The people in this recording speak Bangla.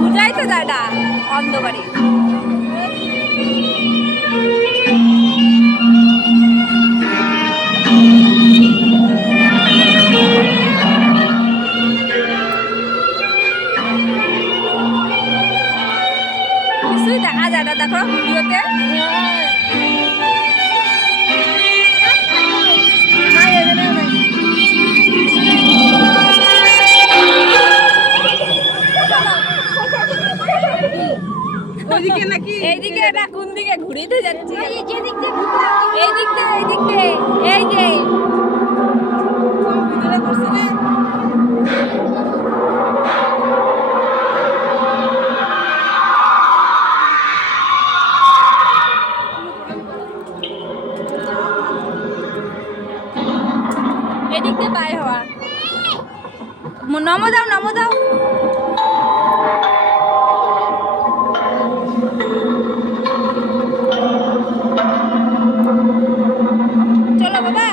বুঝাই তো দাদা অন্ধকারে। কিছুই দেখা যায় না দেখো ভিডিওতে। ওইদিকে নাকি এইদিকে না কোন দিকে ঘুরিতে যাচ্ছি? এই দিক দিয়ে এই দিক দিয়ে এই যে ভিতরে করছি না এদিক দিয়ে পায়ে হওয়া। নমো দাও নমো দাও। চলো বাবা।